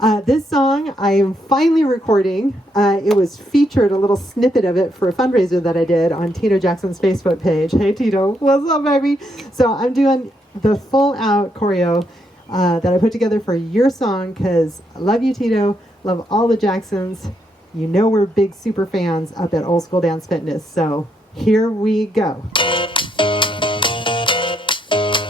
This song I am finally recording. It was featured, a little snippet of it for a fundraiser that I did on Tito Jackson's Facebook page. Hey Tito, what's up, baby? So I'm doing the full out choreo that I put together for your song because I love you, Tito. Love all the Jacksons. You know we're big super fans up at Old School Dance Fitness. So here we go.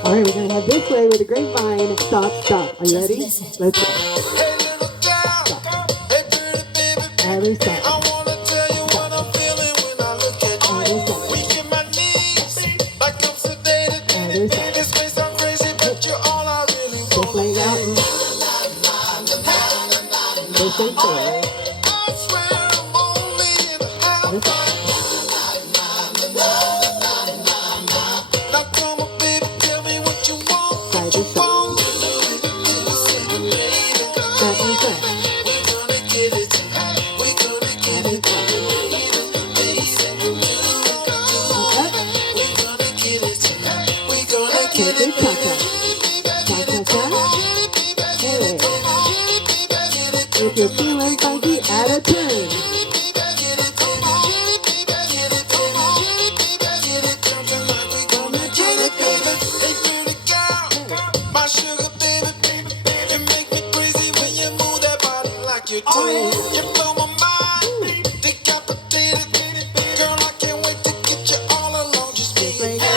All right, we're going to head this way with a grapevine. Stop, stop. Are you ready? Let's go. Hey, little girl. Hey, pretty baby. Other side. I want to tell you what I'm feeling when I look at you. Other side. Weak in my knees, like I'm sedated. Other side. This may sound crazy, but you're all I really This want. leg out. This leg forward. I swear I'm only in a half. This side. Now come on, baby, tell me what you want. Side to side. Side to side. We're gonna get it tonight. We're gonna get it. Up. We're gonna get it tonight. We're gonna Take get it, it. cha-cha. Cha-cha-cha. Hey. If you're feeling funky, add a turn. My sugar baby, you make me crazy when you move that body like you do. You blow my mind, decapitated. Girl, I can't wait to get you all alone. Just be Leg out.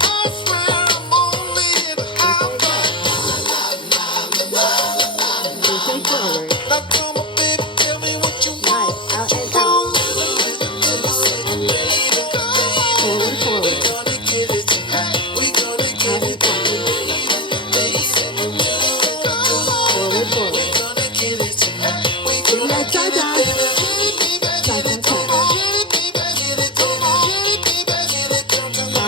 I swear I'm only in a half. This leg forward. Now come on, baby, tell me what you Nice. want. Out and out. Forward, forward. Gonna get it tonight. We gonna Out get and it. out. Forward, forward. Gonna get it tonight. We Give me that cha-cha. Cha-cha-cha.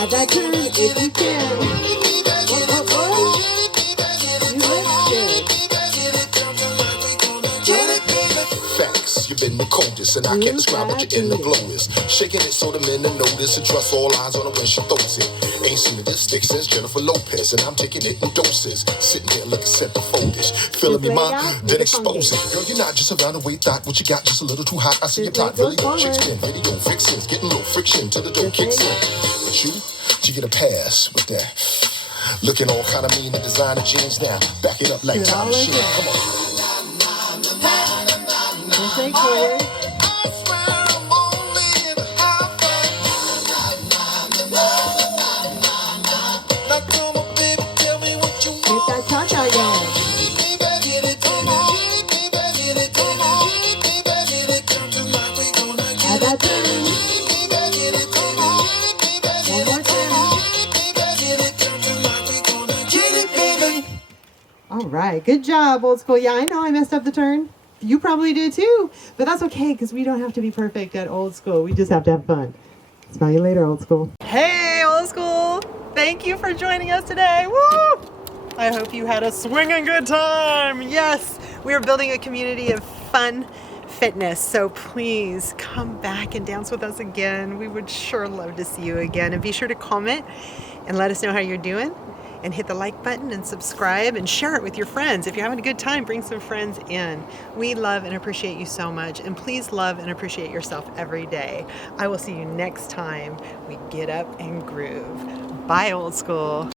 Add that turn if you can. Oh, oh, oh. You look good. Facts, you've been the coldest, and I can't describe what your inner glow is. Shaking it so the men to notice and trust all eyes on her when she throws it. Ain't seen a stick since Jennifer Lopez, and I'm taking it in doses. Sitting here looking centerfoldish, feeling me, Just lay ma, out, then make it funky. expose it. Girl, you're not just around the way thought. What you got just a little too hot. I see your Just plot, go really good chicks forward. been video fixins, getting a little friction till the dough Just kicks lay in. But you get a pass with that. Looking all kind of mean in designer jeans now. Back it up like Do it all time machine. again. Come on. This leg forward. I swear I'm only in a half. Now come on, baby, tell me what you Get want. that cha-cha going. Get it, come on. Get it, come on. Get it, come tonight. We gonna Add get that it. turn. Get it, come on. One more time. Get it, come tonight. We gonna get it, baby. All right, good job, Old School. Yeah, I know I messed up the turn. You probably did too, but that's okay because we don't have to be perfect at Old School. We just have to have fun. Smell you later, Old School. Hey, Old School. Thank you for joining us today. Woo! I hope you had a swinging good time. Yes, we are building a community of fun fitness, so please come back and dance with us again. We would sure love to see you again, and be sure to comment and let us know how you're doing. And hit the like button and subscribe and share it with your friends. If you're having a good time, bring some friends in. We love and appreciate you so much. And please love and appreciate yourself every day. I will see you next time we get up and groove. Bye, Old School.